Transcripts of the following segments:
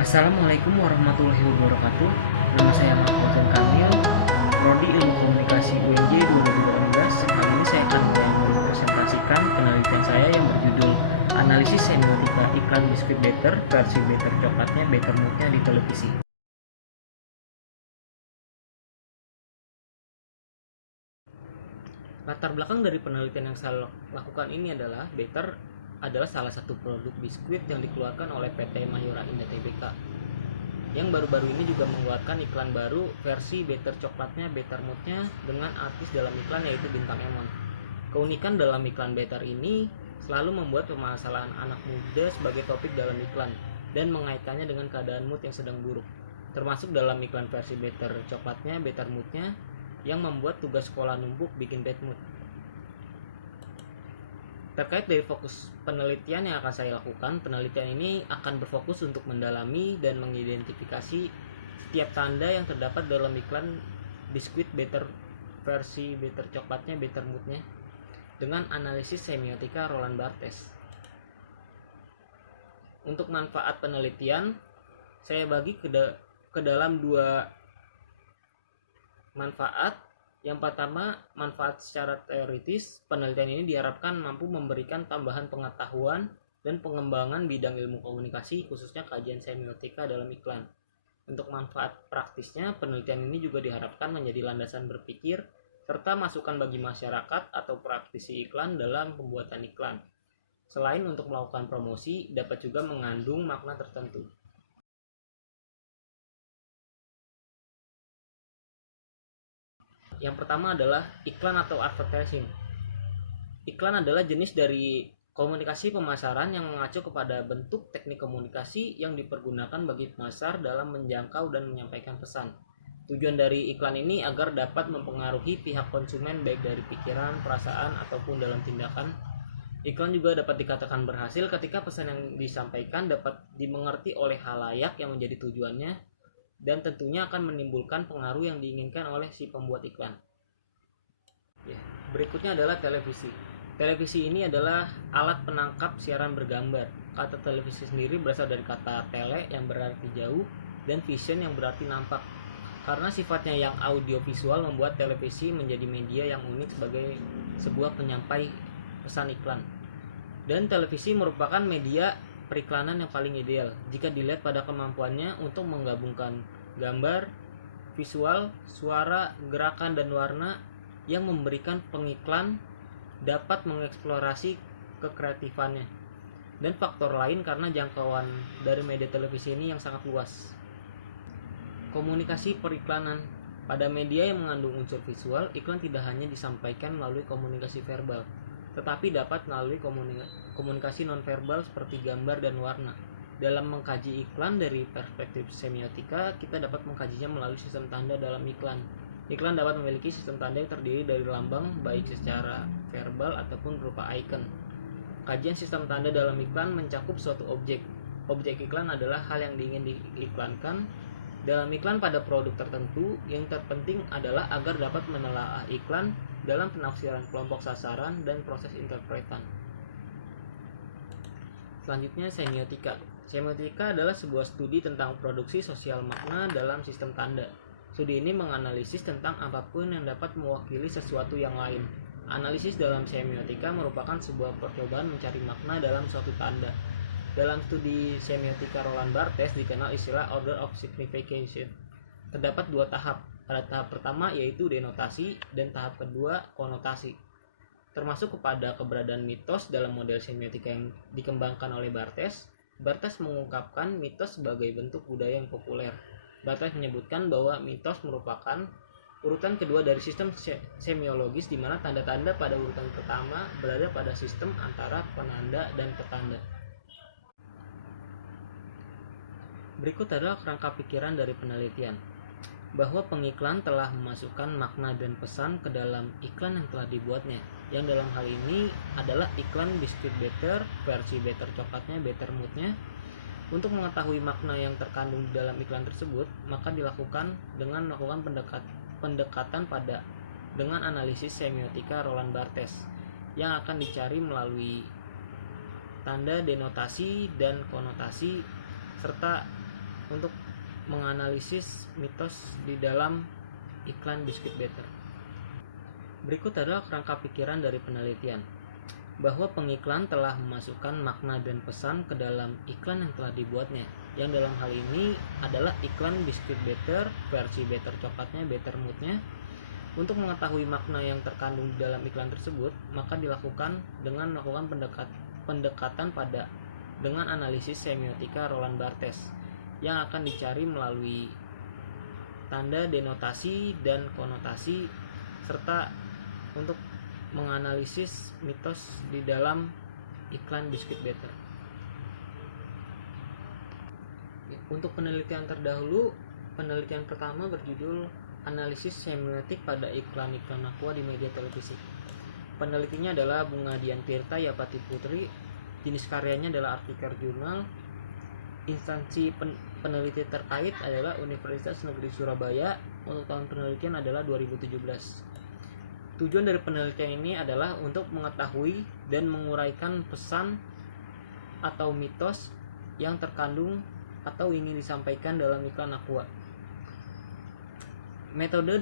Assalamualaikum warahmatullahi wabarakatuh. Nama saya Mahfudz Kamil, Prodi Ilmu Komunikasi UNJ 2018. Kali ini saya akan mempresentasikan penelitian saya yang berjudul Analisis Semiotika Iklan Biskuit Better versi Better Coklatnya Better Moodnya di Televisi. Latar belakang dari penelitian yang saya lakukan ini adalah Better adalah salah satu produk biskuit yang dikeluarkan oleh PT Mayora Indah Tbk, yang baru-baru ini juga mengeluarkan iklan baru versi Better Coklatnya Better Moodnya dengan artis dalam iklan yaitu Bintang Emon. Keunikan dalam iklan Better ini selalu membuat permasalahan anak muda sebagai topik dalam iklan dan mengaitkannya dengan keadaan mood yang sedang buruk, termasuk dalam iklan versi Better Coklatnya Better Moodnya yang membuat tugas sekolah numpuk bikin bad mood. Terkait dari fokus penelitian yang akan saya lakukan, penelitian ini akan berfokus untuk mendalami dan mengidentifikasi setiap tanda yang terdapat dalam iklan biskuit Better versi Better Coklatnya Better Moodnya dengan analisis semiotika Roland Barthes. Untuk manfaat penelitian, saya bagi ke dalam dua manfaat. Yang pertama, manfaat secara teoritis. Penelitian ini diharapkan mampu memberikan tambahan pengetahuan dan pengembangan bidang ilmu komunikasi, khususnya kajian semiotika dalam iklan. Untuk manfaat praktisnya, penelitian ini juga diharapkan menjadi landasan berpikir serta masukan bagi masyarakat atau praktisi iklan dalam pembuatan iklan. Selain untuk melakukan promosi, dapat juga mengandung makna tertentu. Yang pertama adalah iklan atau advertising. Iklan adalah jenis dari komunikasi pemasaran yang mengacu kepada bentuk teknik komunikasi yang dipergunakan bagi pemasar dalam menjangkau dan menyampaikan pesan. Tujuan dari iklan ini agar dapat mempengaruhi pihak konsumen baik dari pikiran, perasaan, ataupun dalam tindakan. Iklan juga dapat dikatakan berhasil ketika pesan yang disampaikan dapat dimengerti oleh khalayak yang menjadi tujuannya, dan tentunya akan menimbulkan pengaruh yang diinginkan oleh si pembuat iklan. Berikutnya adalah televisi. Televisi ini adalah alat penangkap siaran bergambar. Kata televisi sendiri berasal dari kata tele yang berarti jauh dan vision yang berarti nampak. Karena sifatnya yang audiovisual membuat televisi menjadi media yang unik sebagai sebuah penyampai pesan iklan. Dan televisi merupakan media periklanan yang paling ideal jika dilihat pada kemampuannya untuk menggabungkan gambar, visual, suara, gerakan, dan warna yang memberikan pengiklan dapat mengeksplorasi kekreatifannya dan faktor lain karena jangkauan dari media televisi ini yang sangat luas. Komunikasi periklanan. Pada media yang mengandung unsur visual, iklan tidak hanya disampaikan melalui komunikasi verbal, tetapi dapat melalui komunikasi nonverbal seperti gambar dan warna. Dalam mengkaji iklan dari perspektif semiotika, kita dapat mengkajinya melalui sistem tanda dalam iklan. Iklan dapat memiliki sistem tanda yang terdiri dari lambang, baik secara verbal ataupun berupa icon. Kajian sistem tanda dalam iklan mencakup suatu objek. Objek iklan adalah hal yang ingin diiklankan dalam iklan pada produk tertentu. Yang terpenting adalah agar dapat menelaah iklan dalam penafsiran kelompok sasaran dan proses interpretan. Selanjutnya, semiotika. Semiotika adalah sebuah studi tentang produksi sosial makna dalam sistem tanda. Studi ini menganalisis tentang apapun yang dapat mewakili sesuatu yang lain. Analisis dalam semiotika merupakan sebuah percobaan mencari makna dalam suatu tanda. Dalam studi semiotika Roland Barthes dikenal istilah order of signification. Terdapat dua tahap. Pada tahap pertama yaitu denotasi dan tahap kedua konotasi. Termasuk kepada keberadaan mitos dalam model semiotika yang dikembangkan oleh Barthes. Barthes mengungkapkan mitos sebagai bentuk budaya yang populer. Barthes menyebutkan bahwa mitos merupakan urutan kedua dari sistem semiologis di mana tanda-tanda pada urutan pertama berada pada sistem antara penanda dan petanda. Berikut adalah kerangka pikiran dari penelitian, bahwa pengiklan telah memasukkan makna dan pesan ke dalam iklan yang telah dibuatnya, yang dalam hal ini adalah iklan biskuit Better versi Better Coklatnya Better Moodnya. Untuk mengetahui makna yang terkandung di dalam iklan tersebut, maka dilakukan dengan melakukan pendekatan dengan analisis semiotika Roland Barthes yang akan dicari melalui tanda denotasi dan konotasi serta untuk menganalisis mitos di dalam iklan biskuit Better. Berikut adalah kerangka pikiran dari penelitian, bahwa pengiklan telah memasukkan makna dan pesan ke dalam iklan yang telah dibuatnya, yang dalam hal ini adalah iklan biskuit Better, versi Better coklatnya, Better moodnya. Untuk mengetahui makna yang terkandung di dalam iklan tersebut, maka dilakukan dengan melakukan pendekatan dengan analisis semiotika Roland Barthes yang akan dicari melalui tanda denotasi dan konotasi, serta untuk menganalisis mitos di dalam iklan biskuit Better. Untuk penelitian terdahulu, penelitian pertama berjudul Analisis Semiotik pada Iklan-iklan Aqua di Media Televisi. Penelitinya adalah Bunga Dian Tirta Yapati Putri. Jenis karyanya adalah artikel jurnal. Instansi peneliti terkait adalah Universitas Negeri Surabaya. Untuk tahun penelitian adalah 2017. Tujuan dari penelitian ini adalah untuk mengetahui dan menguraikan pesan atau mitos yang terkandung atau ingin disampaikan dalam iklan Aqua. Metode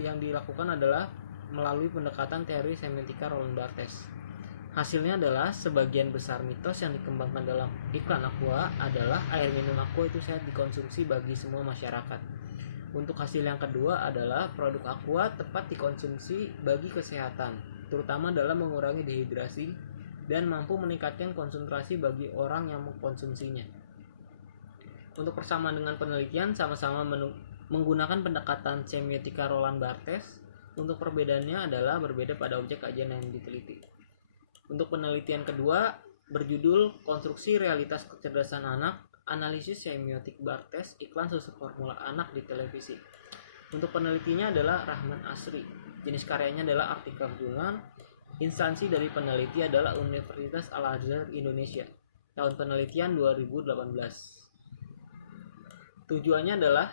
yang dilakukan adalah melalui pendekatan teori semiotika Roland Barthes. Hasilnya adalah sebagian besar mitos yang dikembangkan dalam iklan Aqua adalah air minum Aqua itu sehat dikonsumsi bagi semua masyarakat. Untuk hasil yang kedua adalah produk Aqua tepat dikonsumsi bagi kesehatan, terutama dalam mengurangi dehidrasi dan mampu meningkatkan konsentrasi bagi orang yang mengkonsumsinya. Untuk persamaan dengan penelitian, sama-sama menggunakan pendekatan semiotika Roland Barthes. Untuk perbedaannya adalah berbeda pada objek kajian yang diteliti. Untuk penelitian kedua berjudul Konstruksi Realitas Kecerdasan Anak, Analisis Semiotik Barthes, Iklan Susu Formula Anak di Televisi. Untuk penelitinya adalah Rahman Asri. Jenis karyanya adalah artikel jurnal. Instansi dari peneliti adalah Universitas Al-Azhar Indonesia. Tahun penelitian 2018. Tujuannya adalah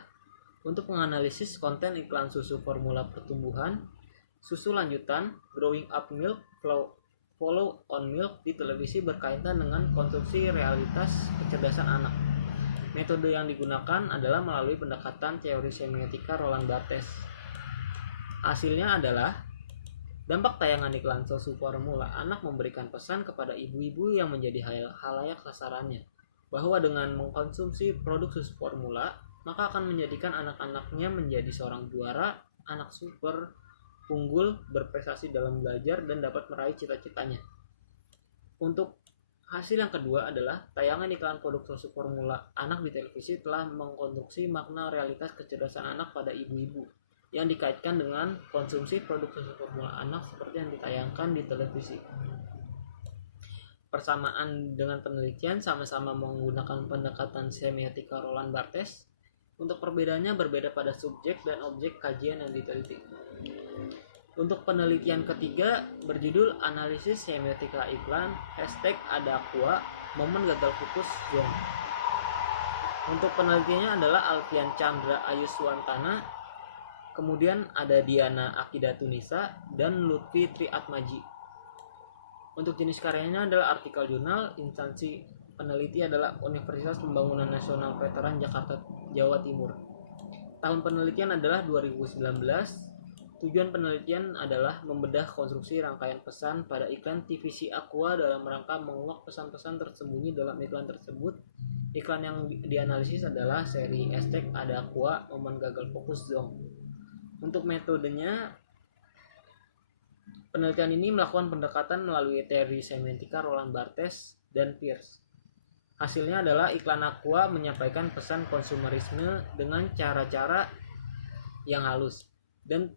untuk menganalisis konten iklan susu formula pertumbuhan, susu lanjutan, growing up milk, follow on milk di televisi berkaitan dengan konsumsi realitas kecerdasan anak. Metode yang digunakan adalah melalui pendekatan teori semiotika Roland Barthes. Hasilnya adalah dampak tayangan iklan susu formula anak memberikan pesan kepada ibu-ibu yang menjadi halayak sasarannya, bahwa dengan mengkonsumsi produk susu formula, maka akan menjadikan anak-anaknya menjadi seorang juara, anak super, unggul, berprestasi dalam belajar, dan dapat meraih cita-citanya. Untuk hasil yang kedua adalah tayangan iklan produk susu formula anak di televisi telah mengkonstruksi makna realitas kecerdasan anak pada ibu-ibu yang dikaitkan dengan konsumsi produk susu formula anak seperti yang ditayangkan di televisi. Persamaan dengan penelitian, sama-sama menggunakan pendekatan semiotika Roland Barthes. Untuk perbedaannya berbeda pada subjek dan objek kajian yang diteliti. Untuk penelitian ketiga berjudul Analisis Semiotika Iklan #AdaAqua Momen Gagal Fokus Zone. Untuk penelitiannya adalah Alfian Chandra Ayuswantana, kemudian ada Diana Akidatunisa dan Lutfi Triatmaji. Untuk jenis karyanya adalah artikel jurnal. Instansi peneliti adalah Universitas Pembangunan Nasional Veteran Jakarta, Jawa Timur. Tahun penelitian adalah 2019. Tujuan penelitian adalah membedah konstruksi rangkaian pesan pada iklan TVC Aqua dalam rangka menguak pesan-pesan tersembunyi dalam iklan tersebut. Iklan yang dianalisis adalah seri #AdaAqua Momen Gagal Fokus Zone. Untuk metodenya, penelitian ini melakukan pendekatan melalui teori semiotika Roland Barthes dan Peirce. Hasilnya adalah iklan Aqua menyampaikan pesan konsumerisme dengan cara-cara yang halus dan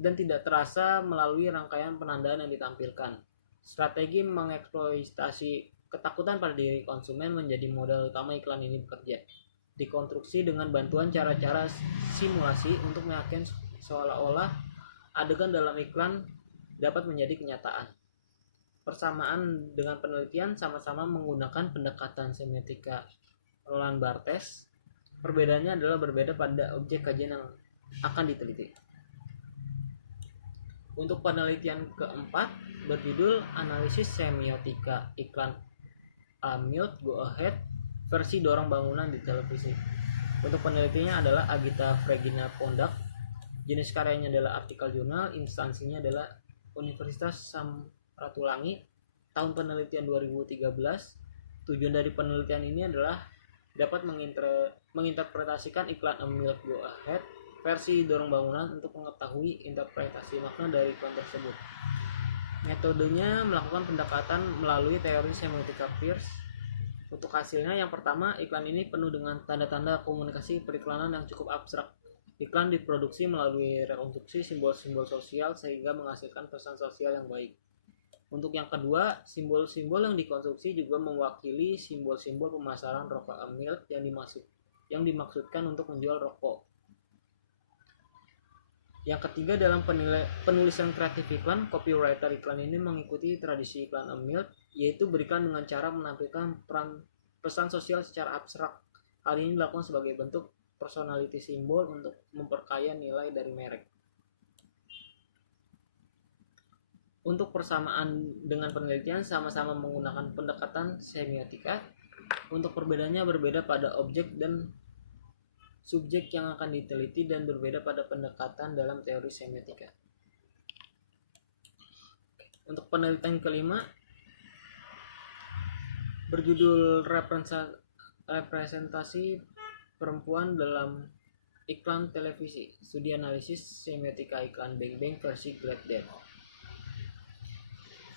tidak terasa melalui rangkaian penandaan yang ditampilkan. Strategi mengeksploitasi ketakutan pada diri konsumen menjadi modal utama iklan ini bekerja. Dikonstruksi dengan bantuan cara-cara simulasi untuk meyakinkan seolah-olah adegan dalam iklan dapat menjadi kenyataan. Persamaan dengan penelitian, sama-sama menggunakan pendekatan semiotika Roland Barthes. Perbedaannya adalah berbeda pada objek kajian yang akan diteliti. Untuk penelitian keempat berjudul Analisis Semiotika Iklan Milk Go Ahead versi dorong bangunan di televisi. Untuk penelitinya adalah Agita Fregina Pondak. Jenis karyanya adalah artikel jurnal, instansinya adalah Universitas Samratulangi. Tahun penelitian 2013. Tujuan dari penelitian ini adalah dapat menginterpretasikan iklan Milk Go Ahead versi dorong bangunan untuk mengetahui interpretasi makna dari iklan tersebut. Metodenya melakukan pendekatan melalui teori semiotika Peirce. Untuk hasilnya, yang pertama, iklan ini penuh dengan tanda-tanda komunikasi periklanan yang cukup abstrak. Iklan diproduksi melalui rekonstruksi simbol-simbol sosial sehingga menghasilkan pesan sosial yang baik. Untuk yang kedua, simbol-simbol yang dikonstruksi juga mewakili simbol-simbol pemasaran rokok Milk yang dimaksudkan untuk menjual rokok. Yang ketiga, dalam penulisan kreatif iklan, copywriter iklan ini mengikuti tradisi iklan Milk, yaitu beriklan dengan cara menampilkan pesan sosial secara abstrak. Hal ini dilakukan sebagai bentuk personality simbol untuk memperkaya nilai dari merek. Untuk persamaan dengan penelitian, sama-sama menggunakan pendekatan semiotika. Untuk perbedaannya berbeda pada objek dan subjek yang akan diteliti dan berbeda pada pendekatan dalam teori semiotika. Untuk penelitian kelima berjudul representasi perempuan dalam iklan televisi, studi analisis semiotika iklan Bang Bang versi Great Dead.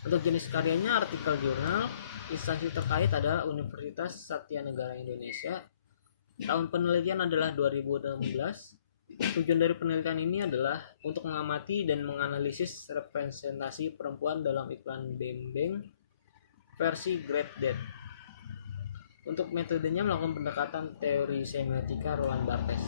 Untuk jenis karyanya artikel jurnal, instansi terkait adalah Universitas Satyanegara Indonesia. Tahun penelitian adalah 2016. Tujuan dari penelitian ini adalah untuk mengamati dan menganalisis representasi perempuan dalam iklan Bang Bang versi Great Dead. Untuk metodenya melakukan pendekatan teori semiotika Roland Barthes.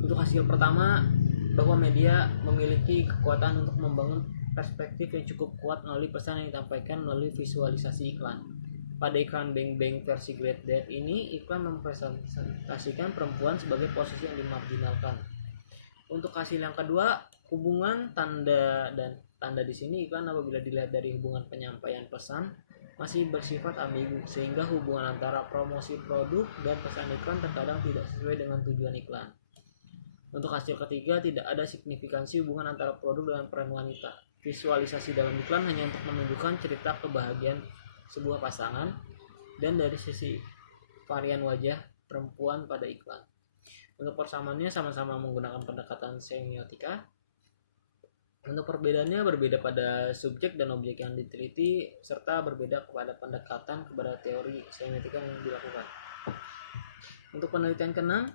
Untuk hasil pertama, bahwa media memiliki kekuatan untuk membangun perspektif yang cukup kuat melalui pesan yang disampaikan melalui visualisasi iklan. Pada iklan Bang Bang versi Great Dead ini, iklan mempresentasikan perempuan sebagai posisi yang dimarginalkan. Untuk hasil yang kedua, hubungan tanda di sini iklan apabila dilihat dari hubungan penyampaian pesan masih bersifat ambigu, sehingga hubungan antara promosi produk dan pesan iklan terkadang tidak sesuai dengan tujuan iklan. Untuk hasil ketiga, tidak ada signifikansi hubungan antara produk dengan peran wanita. Visualisasi dalam iklan hanya untuk menunjukkan cerita kebahagiaan sebuah pasangan dan dari sisi varian wajah perempuan pada iklan. Untuk persamaannya sama-sama menggunakan pendekatan semiotika. Untuk perbedaannya berbeda pada subjek dan objek yang diteliti serta berbeda kepada pendekatan kepada teori semiotika yang dilakukan. Untuk penelitian keenam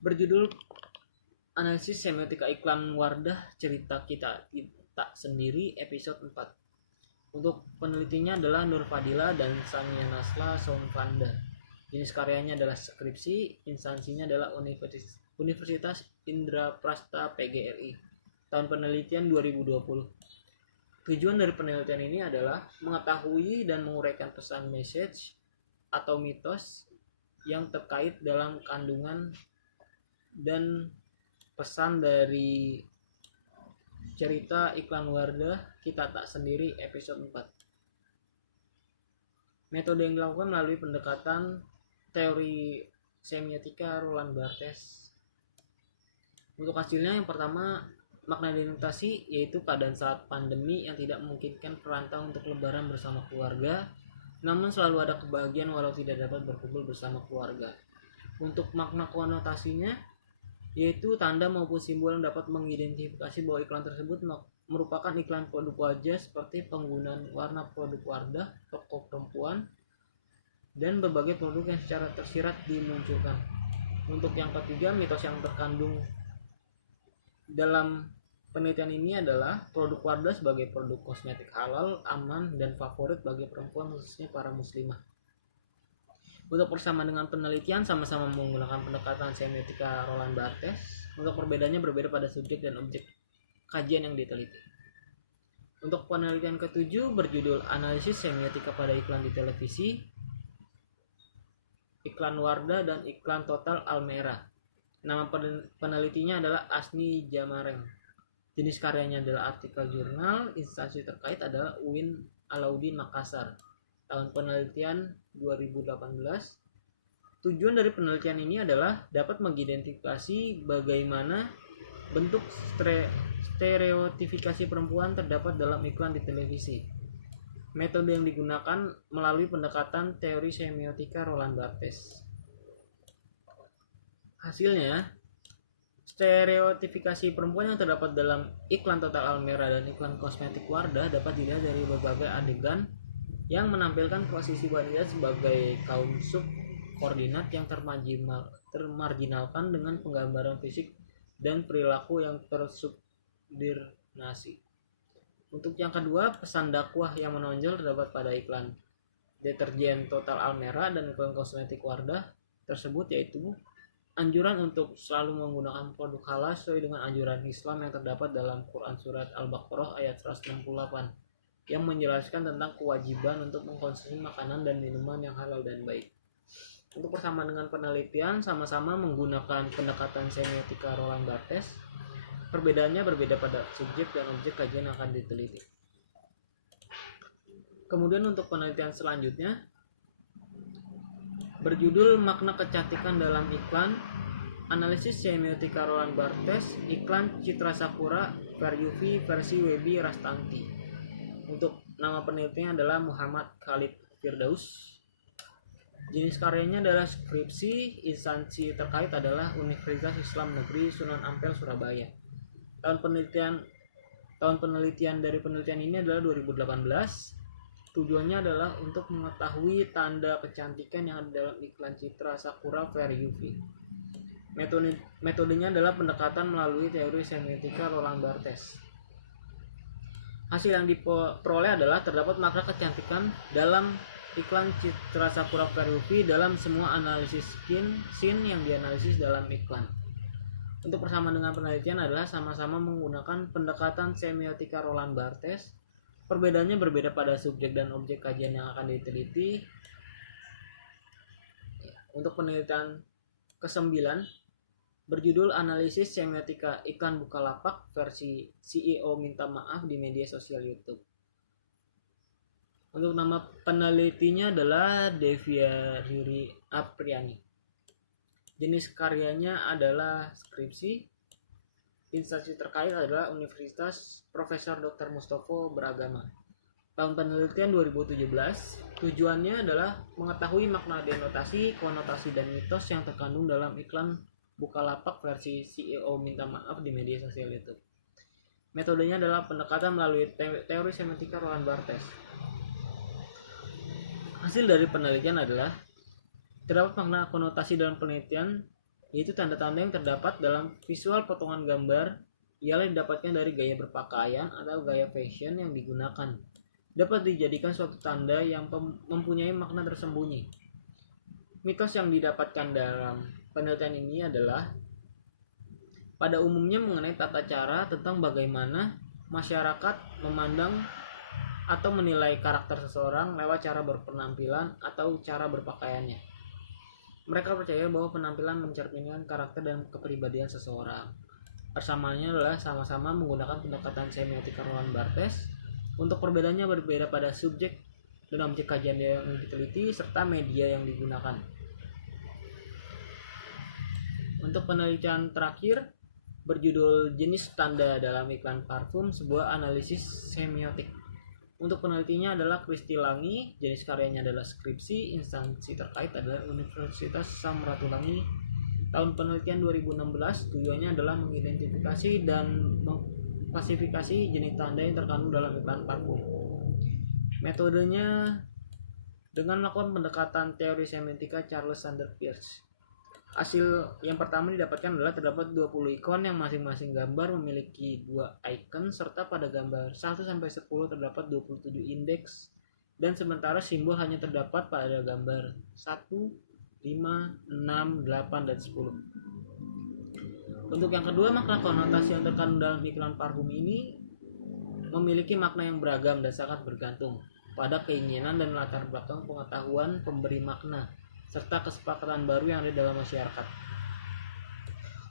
berjudul Analisis Semiotika Iklan Wardah Cerita Kita Sendiri episode 4. Untuk penelitinya adalah Nur Fadila dan Sania Nasla Somfanda. Jenis karyanya adalah skripsi, instansinya adalah Universitas Indraprasta PGRI. Tahun penelitian 2020. Tujuan dari penelitian ini adalah mengetahui dan menguraikan pesan message atau mitos yang terkait dalam kandungan dan pesan dari cerita iklan Wardah Kita Tak Sendiri episode 4. Metode yang dilakukan melalui pendekatan teori semiotika Roland Barthes. Untuk hasilnya yang pertama, makna identitasi yaitu keadaan saat pandemi yang tidak memungkinkan perantau untuk lebaran bersama keluarga, namun selalu ada kebahagiaan walau tidak dapat berkumpul bersama keluarga. Untuk makna konotasinya yaitu tanda maupun simbol yang dapat mengidentifikasi bahwa iklan tersebut merupakan iklan produk wajah seperti penggunaan warna produk Wardah, tokoh perempuan, dan berbagai produk yang secara tersirat dimunculkan. Untuk yang ketiga, mitos yang terkandung dalam penelitian ini adalah produk Wardah sebagai produk kosmetik halal, aman, dan favorit bagi perempuan khususnya para muslimah. Untuk persamaan dengan penelitian sama-sama menggunakan pendekatan semiotika Roland Barthes. Untuk perbedaannya berbeda pada subjek dan objek kajian yang diteliti. Untuk penelitian ketujuh berjudul Analisis Semiotika pada Iklan di Televisi, Iklan Wardah dan Iklan Total Almera. Nama penelitinya adalah Asni Jamareng. Jenis karyanya adalah artikel jurnal, instansi terkait adalah UIN Alauddin Makassar. tahun penelitian 2018. Tujuan dari penelitian ini adalah dapat mengidentifikasi bagaimana bentuk stereotifikasi perempuan terdapat dalam iklan di televisi. Metode yang digunakan melalui pendekatan teori semiotika Roland Barthes. Hasilnya, stereotifikasi perempuan yang terdapat dalam iklan Total Almera dan iklan kosmetik Wardah dapat dilihat dari berbagai adegan yang menampilkan posisi wanita sebagai kaum subordinat yang termarginalkan dengan penggambaran fisik dan perilaku yang tersubordinasi. Untuk yang kedua, pesan dakwah yang menonjol terdapat pada iklan deterjen Total Almera dan iklan kosmetik Wardah tersebut, yaitu anjuran untuk selalu menggunakan produk halal sesuai dengan anjuran Islam yang terdapat dalam Quran Surat Al-Baqarah ayat 168 yang menjelaskan tentang kewajiban untuk mengkonsumsi makanan dan minuman yang halal dan baik. Untuk bersama dengan penelitian, sama-sama menggunakan pendekatan semiotika Roland Barthes. Perbedaannya berbeda pada subjek dan objek kajian yang akan diteliti. Kemudian untuk penelitian selanjutnya, berjudul Makna Kecantikan dalam Iklan, Analisis Semiotika Roland Barthes, iklan Citra Sakura Varyuvi versi Webi Rastanti. Untuk nama penelitinya adalah Muhammad Khalid Firdaus. Jenis karyanya adalah skripsi, instansi terkait adalah Universitas Islam Negeri Sunan Ampel Surabaya. Tahun penelitian dari penelitian ini adalah 2018. Tujuannya adalah untuk mengetahui tanda kecantikan yang ada dalam iklan Citra Sakura Varyuvi. Metodenya adalah pendekatan melalui teori semiotika Roland Barthes. Hasil yang diperoleh adalah terdapat makna kecantikan dalam iklan Citra Sakura Varyuvi dalam semua analisis scene yang dianalisis dalam iklan. Untuk bersama dengan penelitian adalah sama-sama menggunakan pendekatan semiotika Roland Barthes. Perbedaannya berbeda pada subjek dan objek kajian yang akan diteliti. Untuk penelitian ke-9 berjudul Analisis Semiotika Iklan Bukalapak versi CEO minta maaf di media sosial YouTube. Untuk nama penelitinya adalah Devia Riri Apriani. Jenis karyanya adalah skripsi. Instansi terkait adalah Universitas Profesor Dr. Mustopo Beragama. Tahun penelitian 2017. Tujuannya adalah mengetahui makna denotasi, konotasi, dan mitos yang terkandung dalam iklan Bukalapak versi CEO minta maaf di media sosial YouTube. Metodenya adalah pendekatan melalui teori semiotika Roland Barthes. Hasil dari penelitian adalah terdapat makna konotasi dalam penelitian, yaitu tanda-tanda yang terdapat dalam visual potongan gambar ialah didapatkan dari gaya berpakaian atau gaya fashion yang digunakan. Dapat dijadikan suatu tanda yang mempunyai makna tersembunyi. Mitos yang didapatkan dalam penelitian ini adalah pada umumnya mengenai tata cara tentang bagaimana masyarakat memandang atau menilai karakter seseorang lewat cara berpenampilan atau cara berpakaiannya. Mereka percaya bahwa penampilan mencerminkan karakter dan kepribadian seseorang. Persamaannya adalah sama-sama menggunakan pendekatan semiotika Roland Barthes. Untuk perbedaannya berbeda pada subjek dan objek kajian yang diteliti serta media yang digunakan. Untuk penelitian terakhir berjudul Jenis Tanda dalam Iklan Parfum, sebuah analisis semiotik. Untuk penelitinya adalah Kristi Langi, jenis karyanya adalah skripsi, instansi terkait adalah Universitas Samratulangi. Tahun penelitian 2016, tujuannya adalah mengidentifikasi dan mengklasifikasi jenis tanda yang terkandung dalam iklan parfum. Metodenya dengan melakukan pendekatan teori semiotika Charles Sanders Peirce. Hasil yang pertama didapatkan adalah terdapat 20 ikon yang masing-masing gambar memiliki 2 icon serta pada gambar 1 sampai 10 terdapat 27 indeks dan sementara simbol hanya terdapat pada gambar 1, 5, 6, 8 dan 10. Untuk yang kedua, makna konotasi yang terkandung dalam iklan parfum ini memiliki makna yang beragam dan sangat bergantung pada keinginan dan latar belakang pengetahuan pemberi makna serta kesepakatan baru yang ada dalam masyarakat.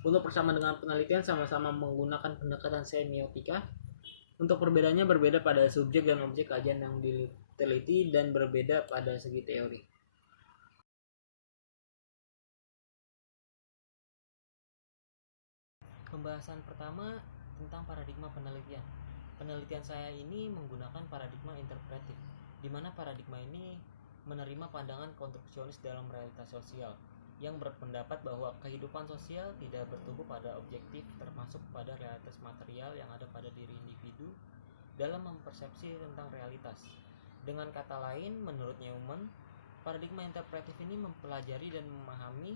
Untuk bersama dengan penelitian sama-sama menggunakan pendekatan semiotika. Untuk perbedaannya berbeda pada subjek dan objek kajian yang diteliti dan berbeda pada segi teori. Pembahasan pertama tentang paradigma penelitian. Penelitian saya ini menggunakan paradigma interpretif, di mana paradigma ini menerima pandangan konstruksionis dalam realitas sosial, yang berpendapat bahwa kehidupan sosial tidak bertumbuh pada objektif termasuk pada realitas material yang ada pada diri individu dalam mempersepsi tentang realitas. Dengan kata lain, menurut Newman, paradigma interpretif ini mempelajari dan memahami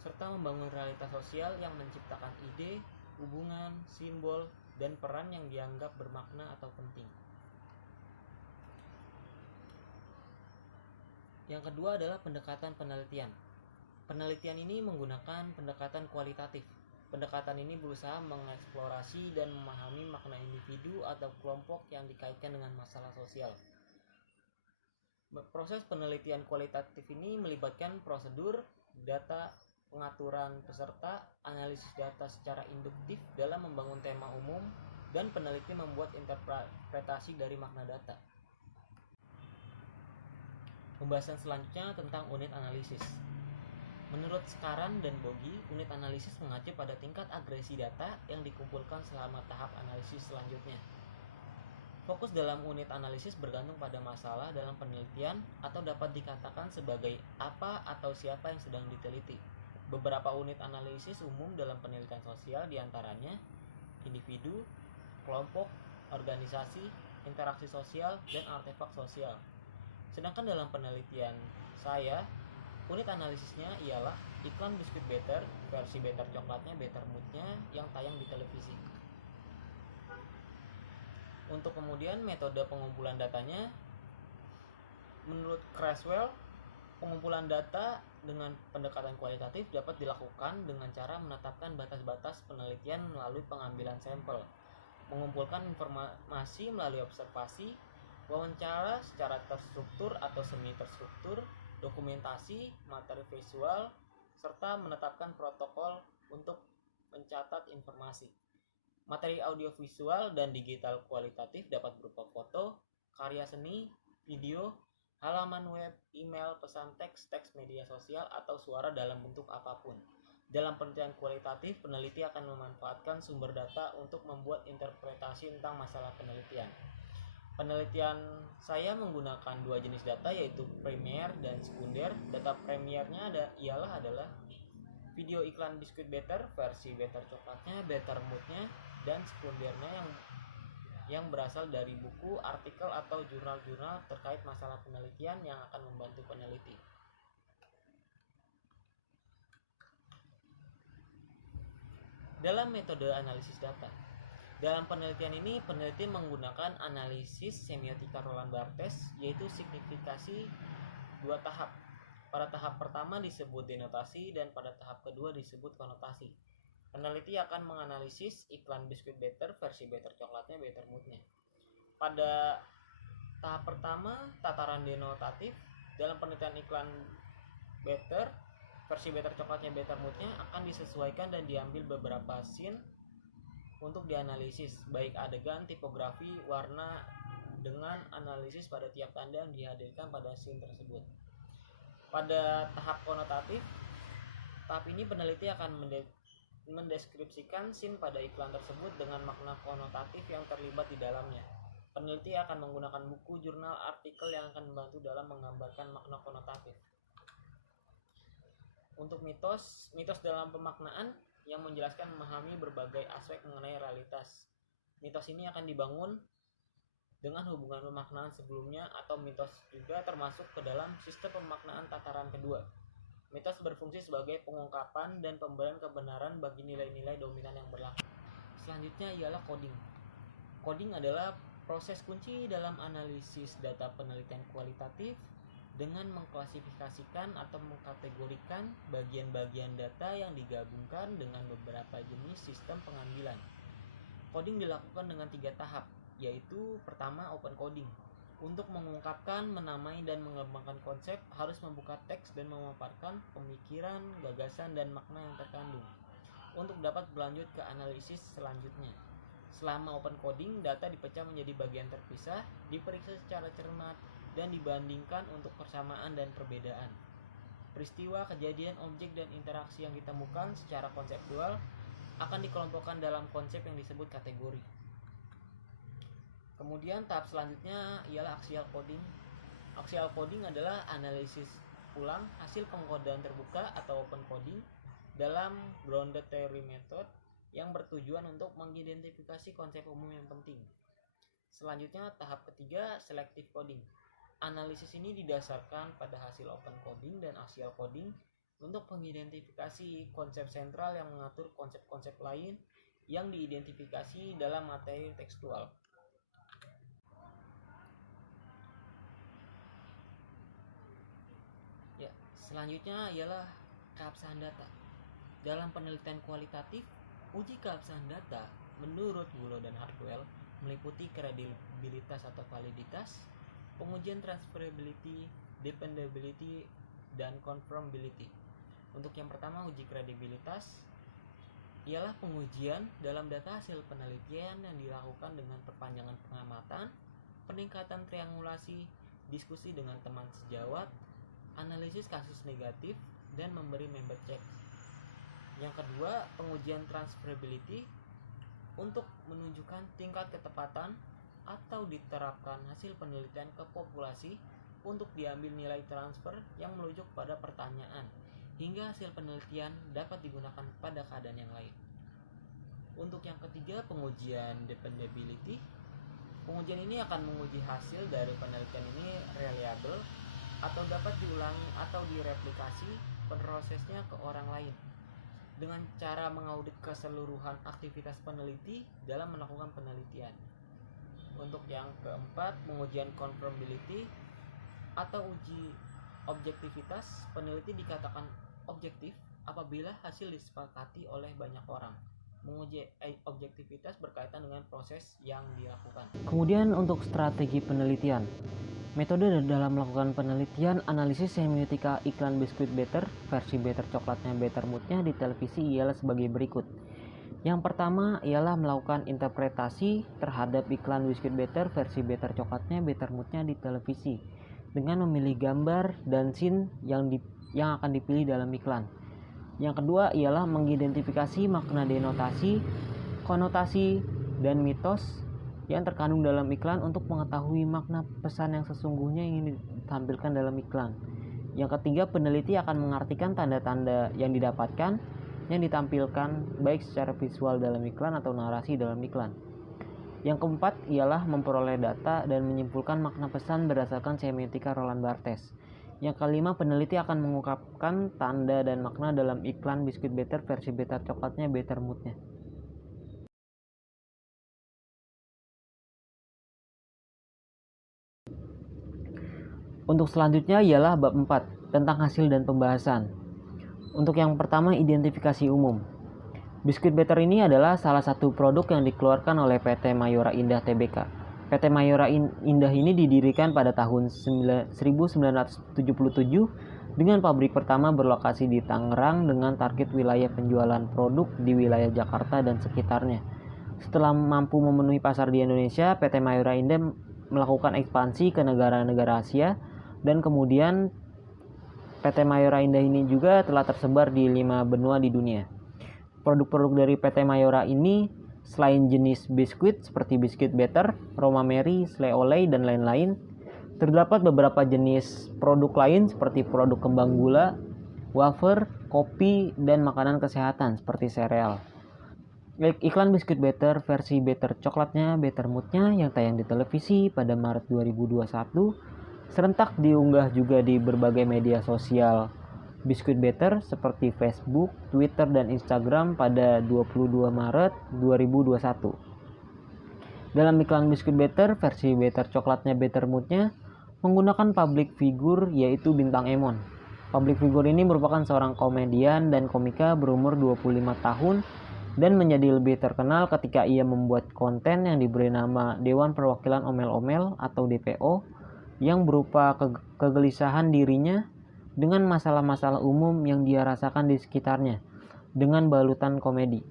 serta membangun realitas sosial yang menciptakan ide, hubungan, simbol, dan peran yang dianggap bermakna atau penting. Yang kedua adalah pendekatan penelitian. Penelitian ini menggunakan pendekatan kualitatif. Pendekatan ini berusaha mengeksplorasi dan memahami makna individu atau kelompok yang dikaitkan dengan masalah sosial. Proses penelitian kualitatif ini melibatkan prosedur, data, pengaturan peserta, analisis data secara induktif dalam membangun tema umum, dan peneliti membuat interpretasi dari makna data. Pembahasan selanjutnya tentang unit analisis. Menurut Skaran dan Bogi, unit analisis mengacu pada tingkat agresi data yang dikumpulkan selama tahap analisis selanjutnya. Fokus dalam unit analisis bergantung pada masalah dalam penelitian atau dapat dikatakan sebagai apa atau siapa yang sedang diteliti. Beberapa unit analisis umum dalam penelitian sosial diantaranya individu, kelompok, organisasi, interaksi sosial, dan artefak sosial. Sedangkan dalam penelitian saya, unit analisisnya ialah iklan biskuit Better, versi Better coklatnya, Better Moodnya yang tayang di televisi. Untuk kemudian metode pengumpulan datanya, menurut Creswell, pengumpulan data dengan pendekatan kualitatif dapat dilakukan dengan cara menetapkan batas-batas penelitian melalui pengambilan sampel, mengumpulkan informasi melalui observasi, wawancara secara terstruktur atau semi terstruktur, dokumentasi, materi visual, serta menetapkan protokol untuk mencatat informasi. Materi audiovisual dan digital kualitatif dapat berupa foto, karya seni, video, halaman web, email, pesan teks, teks media sosial, atau suara dalam bentuk apapun. Dalam penelitian kualitatif, peneliti akan memanfaatkan sumber data untuk membuat interpretasi tentang masalah penelitian. Penelitian saya menggunakan dua jenis data, yaitu primer dan sekunder. Data primernya adalah video iklan biskuit Better, versi Better coklatnya, Better Moodnya, dan sekundernya yang berasal dari buku, artikel, atau jurnal-jurnal terkait masalah penelitian yang akan membantu peneliti. Dalam metode analisis data, dalam penelitian ini peneliti menggunakan analisis semiotika Roland Barthes, yaitu signifikasi dua tahap. Pada tahap pertama disebut denotasi dan pada tahap kedua disebut konotasi. Peneliti akan menganalisis iklan biskuit Better, versi Better coklatnya, Better Moodnya. Pada tahap pertama, tataran denotatif, dalam penelitian iklan Better, versi Better coklatnya, Better Moodnya akan disesuaikan dan diambil beberapa scene untuk dianalisis, baik adegan, tipografi, warna, dengan analisis pada tiap tanda yang dihadirkan pada scene tersebut. Pada tahap konotatif, tahap ini peneliti akan mendeskripsikan scene pada iklan tersebut dengan makna konotatif yang terlibat di dalamnya. Peneliti akan menggunakan buku, jurnal, artikel yang akan membantu dalam menggambarkan makna konotatif. Untuk mitos dalam pemaknaan yang menjelaskan memahami berbagai aspek mengenai realitas. Mitos ini akan dibangun dengan hubungan pemaknaan sebelumnya atau mitos juga termasuk ke dalam sistem pemaknaan tataran kedua. Mitos berfungsi sebagai pengungkapan dan pemberian kebenaran bagi nilai-nilai dominan yang berlaku. Selanjutnya ialah coding. Coding adalah proses kunci dalam analisis data penelitian kualitatif dengan mengklasifikasikan atau mengkategorikan bagian-bagian data yang digabungkan dengan beberapa jenis sistem pengambilan. Coding dilakukan dengan 3 tahap, yaitu pertama open coding. Untuk mengungkapkan, menamai, dan mengembangkan konsep harus membuka teks dan memaparkan pemikiran, gagasan, dan makna yang terkandung untuk dapat berlanjut ke analisis selanjutnya. Selama open coding, data dipecah menjadi bagian terpisah, diperiksa secara cermat, dan dibandingkan untuk persamaan dan perbedaan. Peristiwa, kejadian, objek, dan interaksi yang ditemukan secara konseptual akan dikelompokkan dalam konsep yang disebut kategori. Kemudian tahap selanjutnya ialah axial coding. Axial coding adalah analisis ulang hasil pengkodaan terbuka atau open coding dalam grounded theory method yang bertujuan untuk mengidentifikasi konsep umum yang penting. Selanjutnya tahap ketiga, selective coding. Analisis ini didasarkan pada hasil open coding dan axial coding untuk mengidentifikasi konsep sentral yang mengatur konsep-konsep lain yang diidentifikasi dalam materi tekstual. Ya, selanjutnya ialah keabsahan data. Dalam penelitian kualitatif, uji keabsahan data menurut Bulow dan Hartwell meliputi kredibilitas atau validitas, pengujian transferability, dependability, dan confirmability. Untuk yang pertama, uji kredibilitas ialah pengujian dalam data hasil penelitian yang dilakukan dengan perpanjangan pengamatan, peningkatan triangulasi, diskusi dengan teman sejawat, analisis kasus negatif, dan memberi member check. Yang kedua, pengujian transferability untuk menunjukkan tingkat ketepatan atau diterapkan hasil penelitian ke populasi untuk diambil nilai transfer yang merujuk pada pertanyaan hingga hasil penelitian dapat digunakan pada keadaan yang lain. Untuk yang ketiga, pengujian dependability. Pengujian ini akan menguji hasil dari penelitian ini reliable atau dapat diulangi atau direplikasi prosesnya ke orang lain dengan cara mengaudit keseluruhan aktivitas peneliti dalam melakukan penelitian. Untuk yang keempat, pengujian confirmability atau uji objektivitas. Peneliti dikatakan objektif apabila hasil disepakati oleh banyak orang. Menguji objektivitas berkaitan dengan proses yang dilakukan. Kemudian untuk strategi penelitian. Metode dalam melakukan penelitian analisis semiotika iklan biskuit Better versi Better coklatnya Better moodnya di televisi ialah sebagai berikut. Yang pertama ialah melakukan interpretasi terhadap iklan biskuit Better versi Better coklatnya Better moodnya di televisi dengan memilih gambar dan scene yang akan dipilih dalam iklan. Yang kedua ialah mengidentifikasi makna denotasi, konotasi, dan mitos yang terkandung dalam iklan untuk mengetahui makna pesan yang sesungguhnya yang ditampilkan dalam iklan. Yang ketiga, peneliti akan mengartikan tanda-tanda yang didapatkan yang ditampilkan baik secara visual dalam iklan atau narasi dalam iklan. Yang keempat ialah memperoleh data dan menyimpulkan makna pesan berdasarkan semiotika Roland Barthes. Yang kelima, peneliti akan mengungkapkan tanda dan makna dalam iklan biskuit Better versi Better coklatnya Better moodnya. Untuk selanjutnya ialah bab 4 tentang hasil dan pembahasan. Untuk yang pertama, identifikasi umum. Biskuit Better ini adalah salah satu produk yang dikeluarkan oleh PT Mayora Indah Tbk. PT Mayora Indah ini didirikan pada tahun 1977 dengan pabrik pertama berlokasi di Tangerang dengan target wilayah penjualan produk di wilayah Jakarta dan sekitarnya. Setelah mampu memenuhi pasar di Indonesia, PT Mayora Indah melakukan ekspansi ke negara-negara Asia dan kemudian PT Mayora Indah ini juga telah tersebar di 5 benua di dunia. Produk-produk dari PT Mayora ini selain jenis biskuit seperti biskuit Better, Roma Mary, Sleolei, dan lain-lain, terdapat beberapa jenis produk lain seperti produk kembang gula, wafer, kopi, dan makanan kesehatan seperti sereal. Iklan biskuit Better versi Better coklatnya Better moodnya yang tayang di televisi pada Maret 2021 serentak diunggah juga di berbagai media sosial biskuit Better seperti Facebook, Twitter, dan Instagram pada 22 Maret 2021. Dalam iklan biskuit Better versi Better coklatnya Better moodnya menggunakan public figure yaitu Bintang Emon. Public figure ini merupakan seorang komedian dan komika berumur 25 tahun dan menjadi lebih terkenal ketika ia membuat konten yang diberi nama Dewan Perwakilan Omel-Omel atau DPO yang berupa kegelisahan dirinya dengan masalah-masalah umum yang dia rasakan di sekitarnya dengan balutan komedi.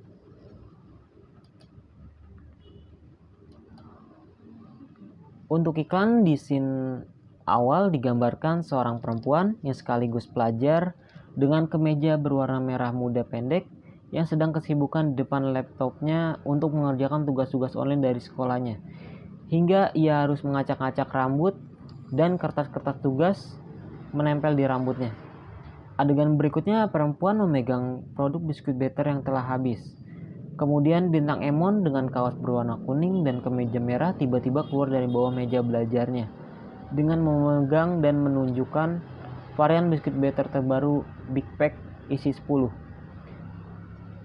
Untuk iklan di scene awal digambarkan seorang perempuan yang sekaligus pelajar dengan kemeja berwarna merah muda pendek yang sedang kesibukan di depan laptopnya untuk mengerjakan tugas-tugas online dari sekolahnya. Hingga ia harus mengacak-acak rambut dan kertas-kertas tugas menempel di rambutnya. Adegan berikutnya perempuan memegang produk biskuit Better yang telah habis. Kemudian bintang Emon dengan kaos berwarna kuning dan kemeja merah tiba-tiba keluar dari bawah meja belajarnya dengan memegang dan menunjukkan varian biskuit Better terbaru Big Pack isi 10.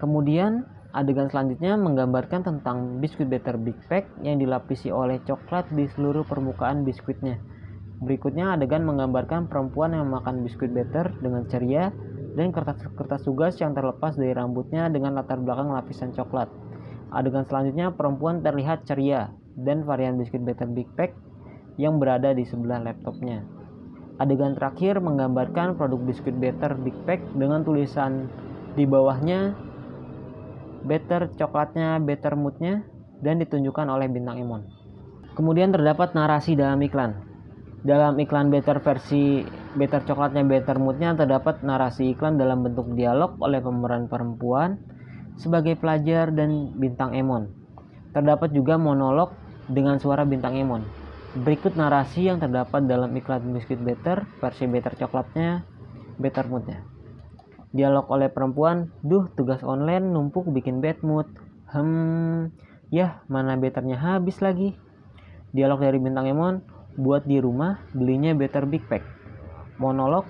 Kemudian adegan selanjutnya menggambarkan tentang biskuit Better Big Pack yang dilapisi oleh coklat di seluruh permukaan biskuitnya. Berikutnya adegan menggambarkan perempuan yang memakan biskuit Better dengan ceria dan kertas-kertas tugas yang terlepas dari rambutnya dengan latar belakang lapisan coklat. Adegan selanjutnya perempuan terlihat ceria dan varian biskuit Better Big Pack yang berada di sebelah laptopnya. Adegan terakhir menggambarkan produk biskuit Better Big Pack dengan tulisan di bawahnya Better coklatnya, Better moodnya, dan ditunjukkan oleh bintang Emon. Kemudian terdapat narasi dalam iklan. Dalam iklan Better versi Better coklatnya, Better moodnya terdapat narasi iklan dalam bentuk dialog oleh pemeran perempuan sebagai pelajar dan bintang Emon. Terdapat juga monolog dengan suara bintang Emon. Berikut narasi yang terdapat dalam iklan biskuit Better versi Better coklatnya, Better moodnya. Dialog oleh perempuan, duh tugas online numpuk bikin bad mood. Yah mana Betternya habis lagi. Dialog dari bintang Emon, buat di rumah belinya Better Big Pack. Monolog,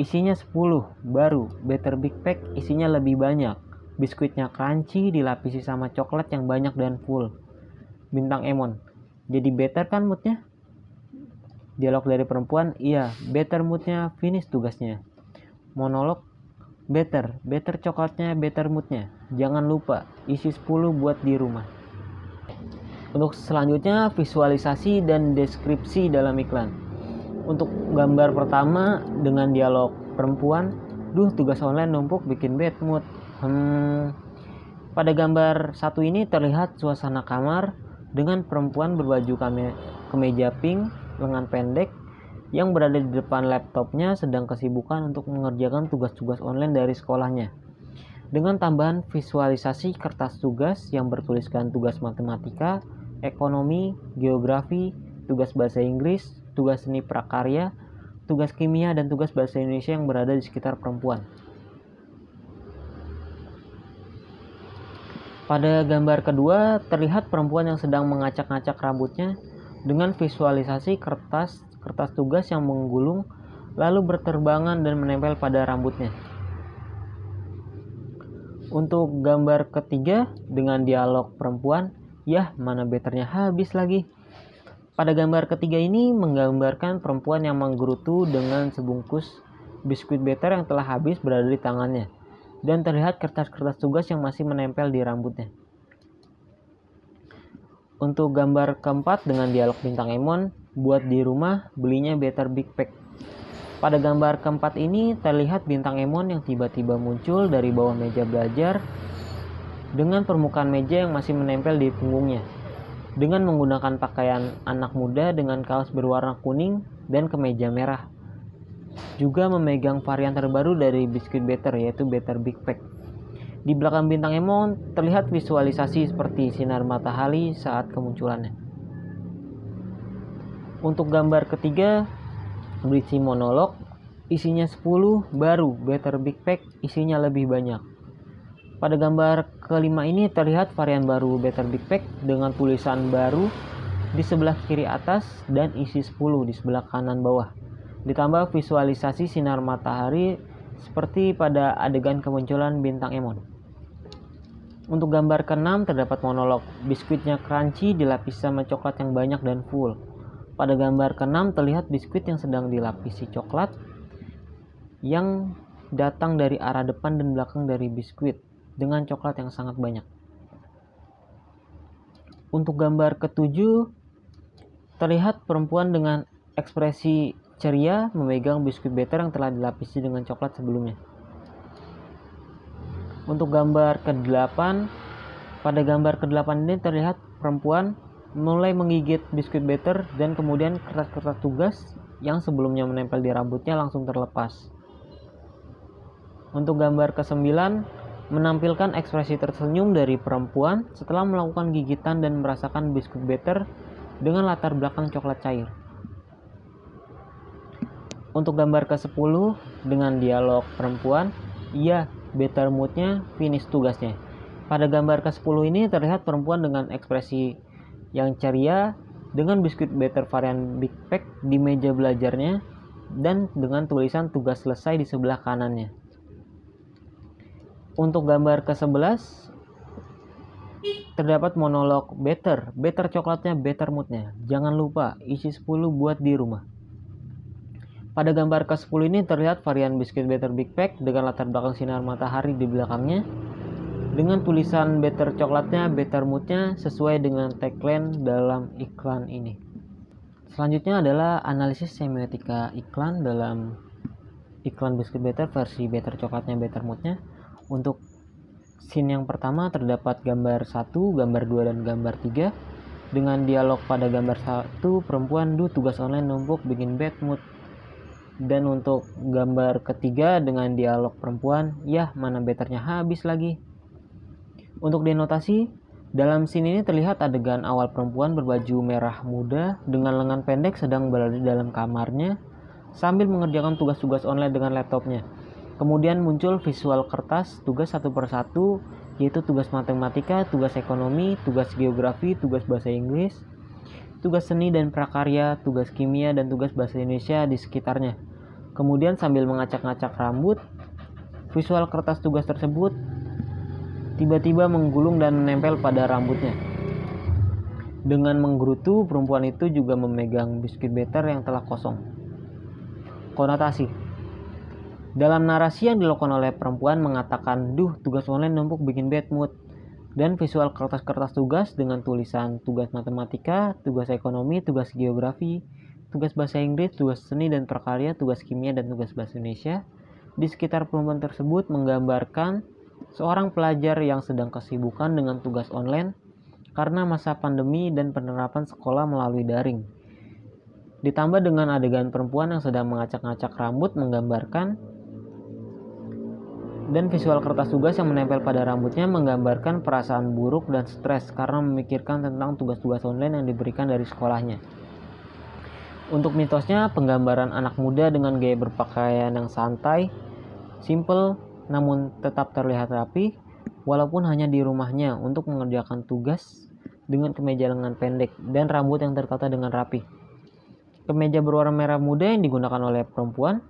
isinya 10, baru Better Big Pack isinya lebih banyak. Biskuitnya crunchy dilapisi sama coklat yang banyak dan full. Bintang Emon, jadi better kan moodnya? Dialog dari perempuan, iya better moodnya, finish tugasnya. Monolog, Better coklatnya, Better moodnya. Jangan lupa isi 10 buat di rumah. Untuk selanjutnya visualisasi dan deskripsi dalam iklan. Untuk gambar pertama dengan dialog perempuan, duh tugas online numpuk bikin bad mood. Pada gambar satu ini terlihat suasana kamar dengan perempuan berbaju kemeja pink lengan pendek yang berada di depan laptopnya sedang kesibukan untuk mengerjakan tugas-tugas online dari sekolahnya. Dengan tambahan visualisasi kertas tugas yang bertuliskan tugas matematika, ekonomi, geografi, tugas bahasa Inggris, tugas seni prakarya, tugas kimia, dan tugas bahasa Indonesia yang berada di sekitar perempuan. Pada gambar kedua, terlihat perempuan yang sedang mengacak-ngacak rambutnya dengan visualisasi kertas tugas yang menggulung lalu berterbangan dan menempel pada rambutnya. Untuk gambar ketiga dengan dialog perempuan, yah mana Betternya habis lagi. Pada gambar ketiga ini menggambarkan perempuan yang menggerutu dengan sebungkus biskuit Better yang telah habis berada di tangannya. Dan terlihat kertas-kertas tugas yang masih menempel di rambutnya. Untuk gambar keempat dengan dialog bintang Emon, buat di rumah belinya Better Big Pack. Pada gambar keempat ini terlihat bintang Emon yang tiba-tiba muncul dari bawah meja belajar dengan permukaan meja yang masih menempel di punggungnya. Dengan menggunakan pakaian anak muda dengan kaos berwarna kuning dan kemeja merah. Juga memegang varian terbaru dari biskuit Better yaitu Better Big Pack. Di belakang bintang Emon terlihat visualisasi seperti sinar matahari saat kemunculannya. Untuk gambar ketiga berisi monolog, isinya 10, baru Better Big Pack isinya lebih banyak. Pada gambar kelima ini terlihat varian baru Better Big Pack dengan tulisan baru di sebelah kiri atas dan isi 10 di sebelah kanan bawah. Ditambah visualisasi sinar matahari seperti pada adegan kemunculan bintang Emon. Untuk gambar ke-6 terdapat monolog, biskuitnya crunchy dilapisi sama coklat yang banyak dan full. Pada gambar ke-6 terlihat biskuit yang sedang dilapisi coklat yang datang dari arah depan dan belakang dari biskuit dengan coklat yang sangat banyak. Untuk gambar ke-7 terlihat perempuan dengan ekspresi ceria memegang biskuit Better yang telah dilapisi dengan coklat sebelumnya. Untuk gambar ke-8, pada gambar ke-8 ini terlihat perempuan mulai menggigit biskuit batter dan kemudian kertas-kertas tugas yang sebelumnya menempel di rambutnya langsung terlepas. Untuk gambar ke-9 menampilkan ekspresi tersenyum dari perempuan setelah melakukan gigitan dan merasakan biskuit batter dengan latar belakang coklat cair. Untuk gambar ke-10 dengan dialog perempuan, iya, better moodnya, finish tugasnya. Pada gambar ke-10 ini terlihat perempuan dengan ekspresi yang ceria dengan biskuit batter varian Big Pack di meja belajarnya dan dengan tulisan tugas selesai di sebelah kanannya. Untuk gambar ke-11 terdapat monolog better coklatnya, better moodnya. Jangan lupa isi 10 buat di rumah. Pada gambar ke-10 ini terlihat varian biskuit batter Big Pack dengan latar belakang sinar matahari di belakangnya dengan tulisan better coklatnya, better moodnya sesuai dengan tagline dalam iklan ini. Selanjutnya adalah analisis semiotika iklan dalam iklan biskuit batter versi better coklatnya, better moodnya. Untuk scene yang pertama terdapat gambar 1, gambar 2, dan gambar 3 dengan dialog pada gambar 1, perempuan, tugas online numpuk bikin bad mood. Dan untuk gambar ketiga dengan dialog perempuan, yah mana betternya habis lagi. Untuk denotasi, dalam scene ini terlihat adegan awal perempuan berbaju merah muda dengan lengan pendek sedang berada di dalam kamarnya sambil mengerjakan tugas-tugas online dengan laptopnya. Kemudian muncul visual kertas tugas satu persatu, yaitu tugas matematika, tugas ekonomi, tugas geografi, tugas bahasa Inggris, tugas seni dan prakarya, tugas kimia, dan tugas bahasa Indonesia di sekitarnya. Kemudian sambil mengacak-ngacak rambut, visual kertas tugas tersebut tiba-tiba menggulung dan menempel pada rambutnya. Dengan menggerutu, perempuan itu juga memegang biskuit batter yang telah kosong. Konotasi. Dalam narasi yang dilakukan oleh perempuan mengatakan, tugas online numpuk bikin bad mood. Dan visual kertas-kertas tugas dengan tulisan tugas matematika, tugas ekonomi, tugas geografi, tugas bahasa Inggris, tugas seni dan prakarya, tugas kimia, dan tugas bahasa Indonesia di sekitar perempuan tersebut menggambarkan seorang pelajar yang sedang kesibukan dengan tugas online karena masa pandemi dan penerapan sekolah melalui daring. Ditambah dengan adegan perempuan yang sedang mengacak-ngacak rambut menggambarkan, dan visual kertas tugas yang menempel pada rambutnya menggambarkan perasaan buruk dan stres karena memikirkan tentang tugas-tugas online yang diberikan dari sekolahnya. Untuk mitosnya, penggambaran anak muda dengan gaya berpakaian yang santai, simple, namun tetap terlihat rapi, walaupun hanya di rumahnya untuk mengerjakan tugas dengan kemeja lengan pendek dan rambut yang tertata dengan rapi. Kemeja berwarna merah muda yang digunakan oleh perempuan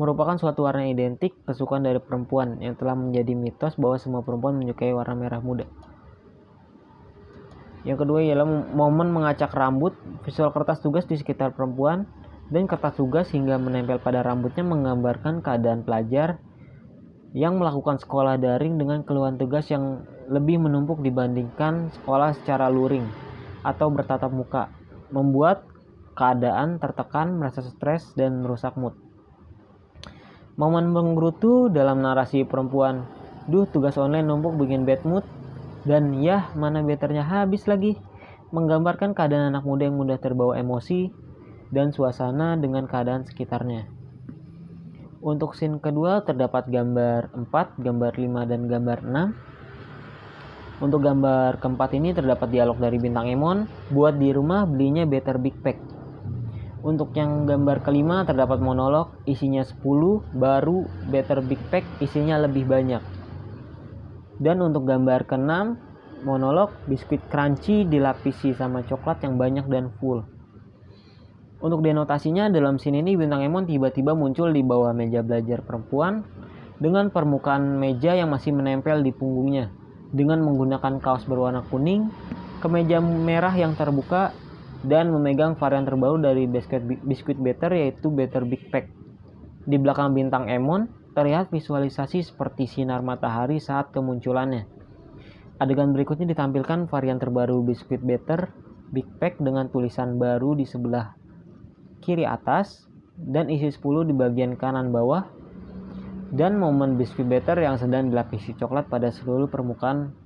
merupakan suatu warna identik kesukaan dari perempuan yang telah menjadi mitos bahwa semua perempuan menyukai warna merah muda. Yang kedua ialah momen mengacak rambut, visual kertas tugas di sekitar perempuan dan kertas tugas hingga menempel pada rambutnya menggambarkan keadaan pelajar yang melakukan sekolah daring dengan keluhan tugas yang lebih menumpuk dibandingkan sekolah secara luring atau bertatap muka, membuat keadaan tertekan, merasa stres, dan merusak mood. Momen menggerutu dalam narasi perempuan, tugas online numpuk bikin bad mood, dan yah mana betternya habis lagi, menggambarkan keadaan anak muda yang mudah terbawa emosi dan suasana dengan keadaan sekitarnya. Untuk scene kedua terdapat gambar 4, gambar 5, dan gambar 6. Untuk gambar keempat ini terdapat dialog dari Bintang Emon, buat di rumah belinya better Big Pack. Untuk yang gambar kelima terdapat monolog, isinya 10, baru better Big Pack isinya lebih banyak. Dan untuk gambar ke-6, monolog, biskuit crunchy dilapisi sama coklat yang banyak dan full. Untuk denotasinya, dalam scene ini Bintang Emon tiba-tiba muncul di bawah meja belajar perempuan dengan permukaan meja yang masih menempel di punggungnya dengan menggunakan kaos berwarna kuning, kemeja merah yang terbuka, dan memegang varian terbaru dari biskuit batter yaitu better Big Pack. Di belakang Bintang Emon terlihat visualisasi seperti sinar matahari saat kemunculannya. Adegan berikutnya ditampilkan varian terbaru biskuit batter Big Pack dengan tulisan baru di sebelah kiri atas dan isi 10 di bagian kanan bawah, dan momen biskuit batter yang sedang dilapisi coklat pada seluruh permukaan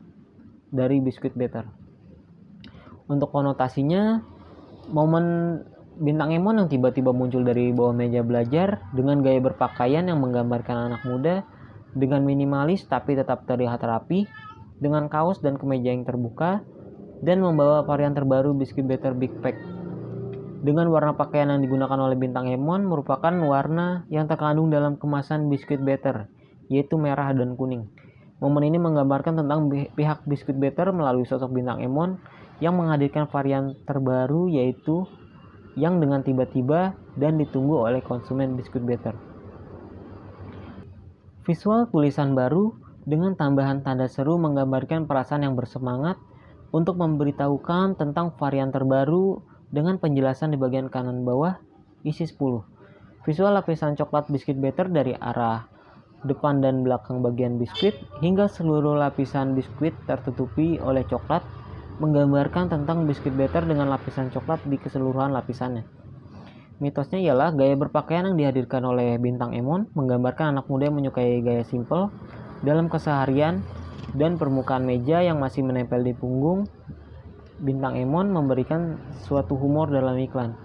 dari biskuit batter. Untuk konotasinya, momen Bintang Emon yang tiba-tiba muncul dari bawah meja belajar dengan gaya berpakaian yang menggambarkan anak muda dengan minimalis tapi tetap terlihat rapi, dengan kaos dan kemeja yang terbuka, dan membawa varian terbaru biskuit Better Big Pack. Dengan warna pakaian yang digunakan oleh Bintang Emon merupakan warna yang terkandung dalam kemasan biskuit Better, yaitu merah dan kuning. Momen ini menggambarkan tentang pihak biskuit Better melalui sosok Bintang Emon yang menghadirkan varian terbaru, yaitu yang dengan tiba-tiba dan ditunggu oleh konsumen biskuit Better. Visual tulisan baru dengan tambahan tanda seru menggambarkan perasaan yang bersemangat untuk memberitahukan tentang varian terbaru dengan penjelasan di bagian kanan bawah isi 10. Visual lapisan coklat biskuit Better dari arah depan dan belakang bagian biskuit hingga seluruh lapisan biskuit tertutupi oleh coklat menggambarkan tentang biskuit Better dengan lapisan coklat di keseluruhan lapisannya. Mitosnya ialah gaya berpakaian yang dihadirkan oleh Bintang Emon menggambarkan anak muda yang menyukai gaya simple dalam keseharian dan permukaan meja yang masih menempel di punggung. Bintang Emon memberikan suatu humor dalam iklan.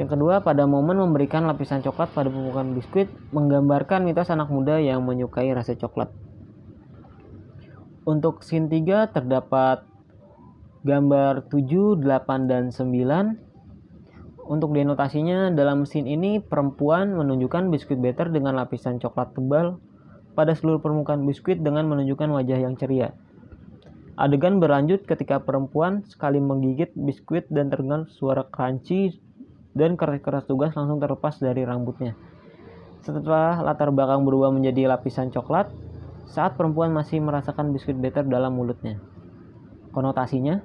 Yang kedua, pada momen memberikan lapisan coklat pada permukaan biskuit menggambarkan mitos anak muda yang menyukai rasa coklat. Untuk scene 3 terdapat gambar 7, 8, dan 9. Untuk denotasinya, dalam scene ini perempuan menunjukkan biskuit Better dengan lapisan coklat tebal pada seluruh permukaan biskuit dengan menunjukkan wajah yang ceria. Adegan berlanjut ketika perempuan sekali menggigit biskuit dan terdengar suara crunchy dan keras-keras tugas langsung terlepas dari rambutnya. Setelah latar belakang berubah menjadi lapisan coklat, saat perempuan masih merasakan biskuit Better dalam mulutnya. Konotasinya,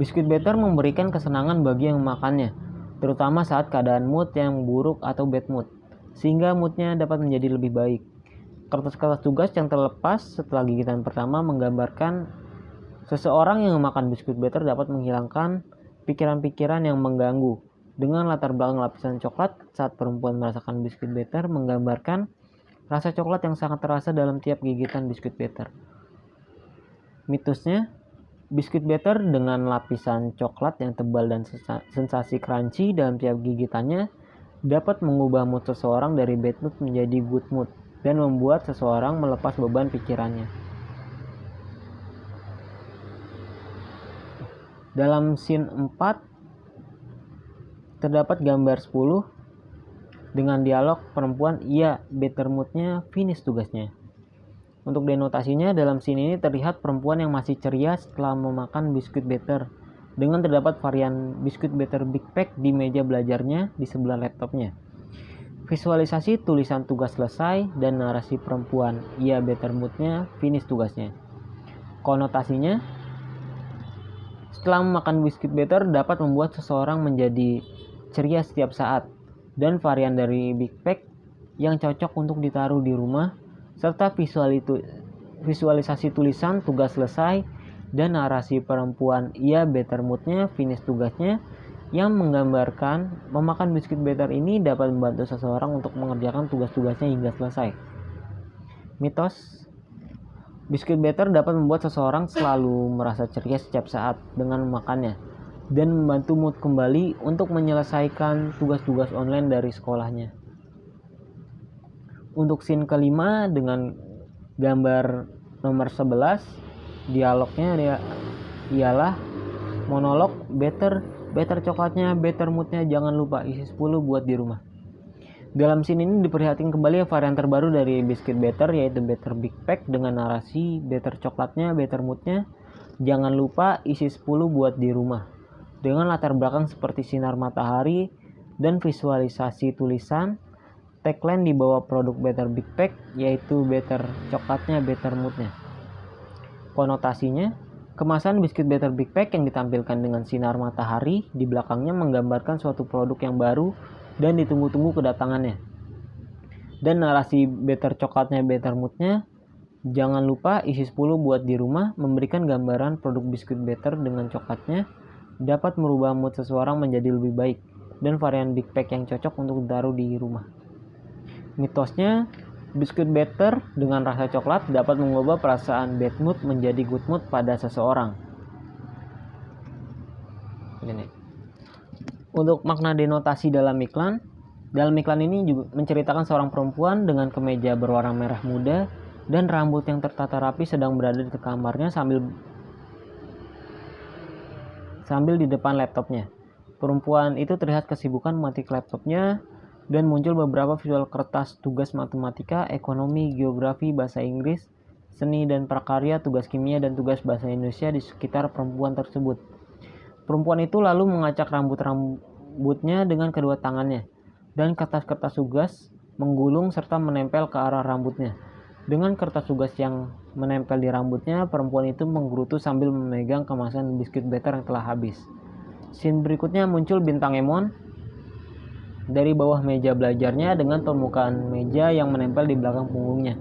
biskuit Better memberikan kesenangan bagi yang memakannya, terutama saat keadaan mood yang buruk atau bad mood, sehingga moodnya dapat menjadi lebih baik. Kertas-kertas tugas yang terlepas setelah gigitan pertama menggambarkan seseorang yang memakan biskuit Better dapat menghilangkan pikiran-pikiran yang mengganggu. Dengan latar belakang lapisan coklat saat perempuan merasakan biskuit Better menggambarkan rasa coklat yang sangat terasa dalam tiap gigitan biskuit Better. Mitosnya, biskuit Better dengan lapisan coklat yang tebal dan sensasi crunchy dalam tiap gigitannya dapat mengubah mood seseorang dari bad mood menjadi good mood dan membuat seseorang melepas beban pikirannya. Dalam scene 4 terdapat gambar 10 dengan dialog perempuan, "Iya, better moodnya finish tugasnya." Untuk denotasinya, dalam scene ini terlihat perempuan yang masih ceria setelah memakan biskuit Better, dengan terdapat varian biskuit Better Big Pack di meja belajarnya di sebelah laptopnya. Visualisasi tulisan tugas selesai dan narasi perempuan, "Iya, better moodnya finish tugasnya." Konotasinya, setelah memakan biskuit Better dapat membuat seseorang menjadi ceria setiap saat, dan varian dari Big Pack yang cocok untuk ditaruh di rumah, serta visualisasi tulisan tugas selesai dan narasi perempuan, "Iya, better moodnya finish tugasnya," yang menggambarkan memakan biskuit Better ini dapat membantu seseorang untuk mengerjakan tugas-tugasnya hingga selesai. Mitos, biskuit Better dapat membuat seseorang selalu merasa ceria setiap saat dengan memakannya dan membantu mood kembali untuk menyelesaikan tugas-tugas online dari sekolahnya. Untuk scene kelima dengan gambar nomor 11, dialognya ialah monolog, better coklatnya, better moodnya, jangan lupa isi 10 buat di rumah. Dalam scene ini diperlihatkan kembali varian terbaru dari biskuit Better, yaitu Better Big Pack dengan narasi better coklatnya, better moodnya, jangan lupa isi 10 buat di rumah, dengan latar belakang seperti sinar matahari dan visualisasi tulisan tagline di bawah produk Better Big Pack, yaitu better coklatnya, better moodnya. Konotasinya, kemasan biskuit Better Big Pack yang ditampilkan dengan sinar matahari di belakangnya menggambarkan suatu produk yang baru dan ditunggu-tunggu kedatangannya. Dan narasi better coklatnya, better moodnya, jangan lupa isi 10 buat di rumah, memberikan gambaran produk biskuit Better dengan coklatnya dapat merubah mood seseorang menjadi lebih baik, dan varian Big Pack yang cocok untuk ditaruh di rumah. Mitosnya, biskuit Better dengan rasa coklat dapat mengubah perasaan bad mood menjadi good mood pada seseorang. Gini. Untuk makna denotasi dalam iklan ini juga menceritakan seorang perempuan dengan kemeja berwarna merah muda dan rambut yang tertata rapi sedang berada di kamarnya sambil di depan laptopnya. Perempuan itu terlihat kesibukan mematikan laptopnya dan muncul beberapa visual kertas tugas matematika, ekonomi, geografi, bahasa Inggris, seni dan prakarya, tugas kimia, dan tugas bahasa Indonesia di sekitar perempuan tersebut. Perempuan itu lalu mengacak rambutnya dengan kedua tangannya, dan kertas-kertas tugas menggulung serta menempel ke arah rambutnya. Dengan kertas tugas yang menempel di rambutnya, perempuan itu menggerutu sambil memegang kemasan biskuit Better yang telah habis. Scene berikutnya muncul bintang Emon dari bawah meja belajarnya dengan permukaan meja yang menempel di belakang punggungnya,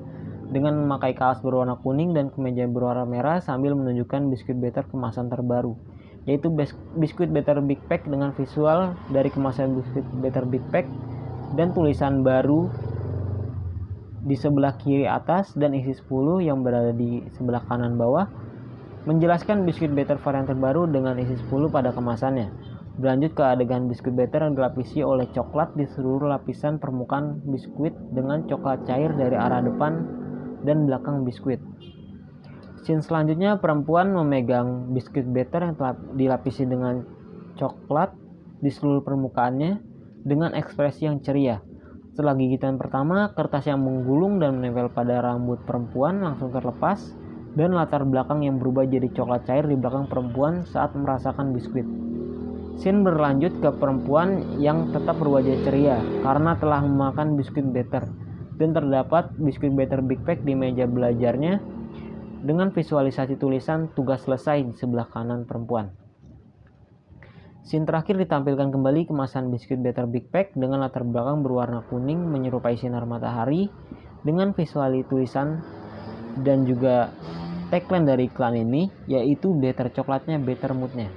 dengan memakai kaos berwarna kuning dan kemeja berwarna merah sambil menunjukkan biskuit Better kemasan terbaru, yaitu biskuit Better Big Pack dengan visual dari kemasan biskuit Better Big Pack dan tulisan baru di sebelah kiri atas dan isi 10 yang berada di sebelah kanan bawah menjelaskan biskuit Better varian terbaru dengan isi 10 pada kemasannya. Berlanjut ke adegan biskuit Better yang dilapisi oleh coklat di seluruh lapisan permukaan biskuit dengan coklat cair dari arah depan dan belakang biskuit. Scene selanjutnya, perempuan memegang biskuit Better yang telah dilapisi dengan coklat di seluruh permukaannya dengan ekspresi yang ceria. Setelah gigitan pertama, kertas yang menggulung dan menempel pada rambut perempuan langsung terlepas dan latar belakang yang berubah jadi coklat cair di belakang perempuan saat merasakan biskuit. Scene berlanjut ke perempuan yang tetap berwajah ceria karena telah memakan biskuit Better, dan terdapat biskuit Better Big Pack di meja belajarnya dengan visualisasi tulisan tugas selesai di sebelah kanan perempuan. Scene terakhir ditampilkan kembali kemasan biskuit Better Big Pack dengan latar belakang berwarna kuning menyerupai sinar matahari dengan visualisasi tulisan dan juga tagline dari iklan ini, yaitu Better coklatnya, Better moodnya.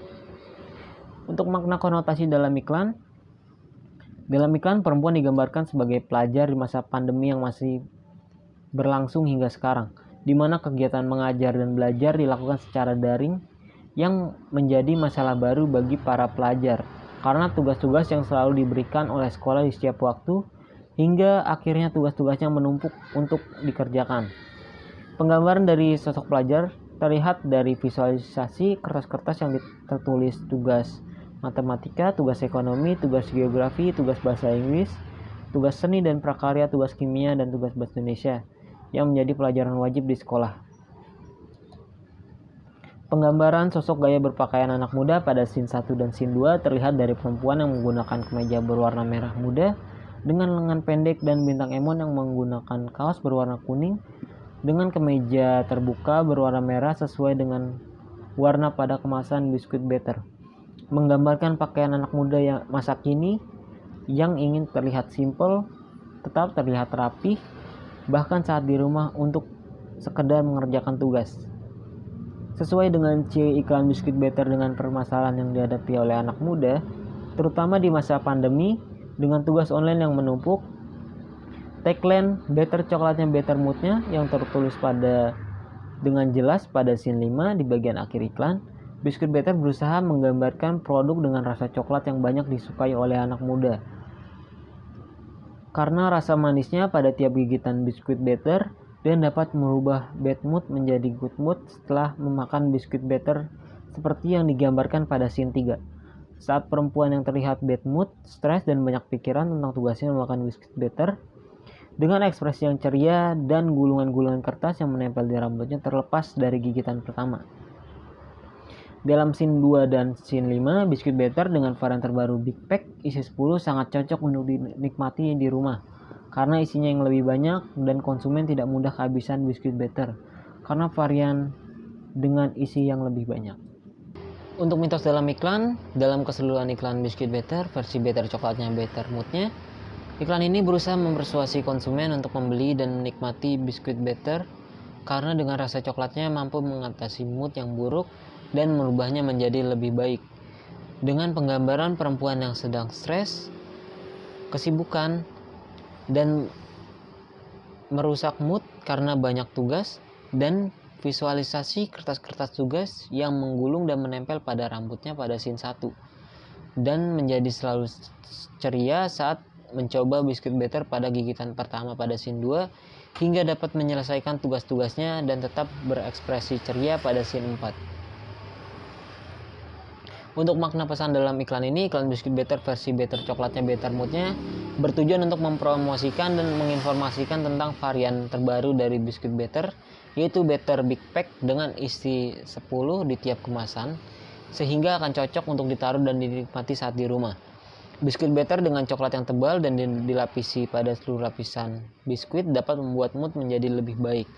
Untuk makna konotasi dalam iklan perempuan digambarkan sebagai pelajar di masa pandemi yang masih berlangsung hingga sekarang, di mana kegiatan mengajar dan belajar dilakukan secara daring yang menjadi masalah baru bagi para pelajar karena tugas-tugas yang selalu diberikan oleh sekolah di setiap waktu hingga akhirnya tugas-tugasnya menumpuk untuk dikerjakan. Penggambaran dari sosok pelajar terlihat dari visualisasi kertas-kertas yang tertulis tugas matematika, tugas ekonomi, tugas geografi, tugas bahasa Inggris, tugas seni dan prakarya, tugas kimia, dan tugas bahasa Indonesia yang menjadi pelajaran wajib di sekolah. Penggambaran sosok gaya berpakaian anak muda pada scene 1 dan scene 2 terlihat dari perempuan yang menggunakan kemeja berwarna merah muda dengan lengan pendek dan bintang Emon yang menggunakan kaos berwarna kuning dengan kemeja terbuka berwarna merah sesuai dengan warna pada kemasan biskuit Better. Menggambarkan pakaian anak muda yang masa kini yang ingin terlihat simpel, tetap terlihat rapi, bahkan saat di rumah untuk sekedar mengerjakan tugas. Sesuai dengan ciri iklan biskuit Better dengan permasalahan yang dihadapi oleh anak muda, terutama di masa pandemi dengan tugas online yang menumpuk, tagline Better coklatnya Better moodnya yang tertulis dengan jelas pada scene 5 di bagian akhir iklan, biskuit Better berusaha menggambarkan produk dengan rasa coklat yang banyak disukai oleh anak muda. Karena rasa manisnya pada tiap gigitan biskuit Better dan dapat merubah bad mood menjadi good mood setelah memakan biskuit Better seperti yang digambarkan pada scene 3. Saat perempuan yang terlihat bad mood, stres dan banyak pikiran tentang tugasnya memakan biskuit Better dengan ekspresi yang ceria dan gulungan-gulungan kertas yang menempel di rambutnya terlepas dari gigitan pertama. Dalam scene 2 dan scene 5, biskuit Better dengan varian terbaru Big Pack isi 10 sangat cocok untuk dinikmati di rumah karena isinya yang lebih banyak dan konsumen tidak mudah kehabisan biskuit Better karena varian dengan isi yang lebih banyak. Untuk mitos dalam iklan, dalam keseluruhan iklan biskuit Better versi Better coklatnya Better moodnya, iklan ini berusaha mempersuasi konsumen untuk membeli dan menikmati biskuit Better karena dengan rasa coklatnya mampu mengatasi mood yang buruk dan merubahnya menjadi lebih baik. Dengan penggambaran perempuan yang sedang stres, kesibukan, dan merusak mood karena banyak tugas, dan visualisasi kertas-kertas tugas yang menggulung dan menempel pada rambutnya pada scene 1. dan menjadi selalu ceria saat mencoba biskuit Better pada gigitan pertama pada scene 2 hingga dapat menyelesaikan tugas-tugasnya dan tetap berekspresi ceria pada scene 4. Untuk makna pesan dalam iklan ini, iklan biskuit Better versi Better coklatnya Bettermoodnya bertujuan untuk mempromosikan dan menginformasikan tentang varian terbaru dari biskuit Better, yaitu Better Big Pack dengan isi 10 di tiap kemasan, sehingga akan cocok untuk ditaruh dan dinikmati saat di rumah. Biskuit Better dengan coklat yang tebal dan dilapisi pada seluruh lapisan biskuit dapat membuat mood menjadi lebih baik.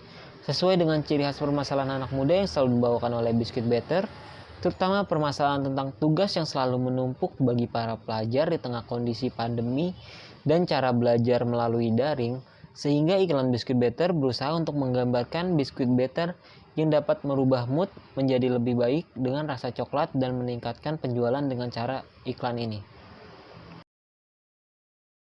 Sesuai dengan ciri khas permasalahan anak muda yang selalu dibawakan oleh biskuit Better, terutama permasalahan tentang tugas yang selalu menumpuk bagi para pelajar di tengah kondisi pandemi dan cara belajar melalui daring, sehingga iklan biskuit Better berusaha untuk menggambarkan biskuit Better yang dapat merubah mood menjadi lebih baik dengan rasa coklat dan meningkatkan penjualan dengan cara iklan ini.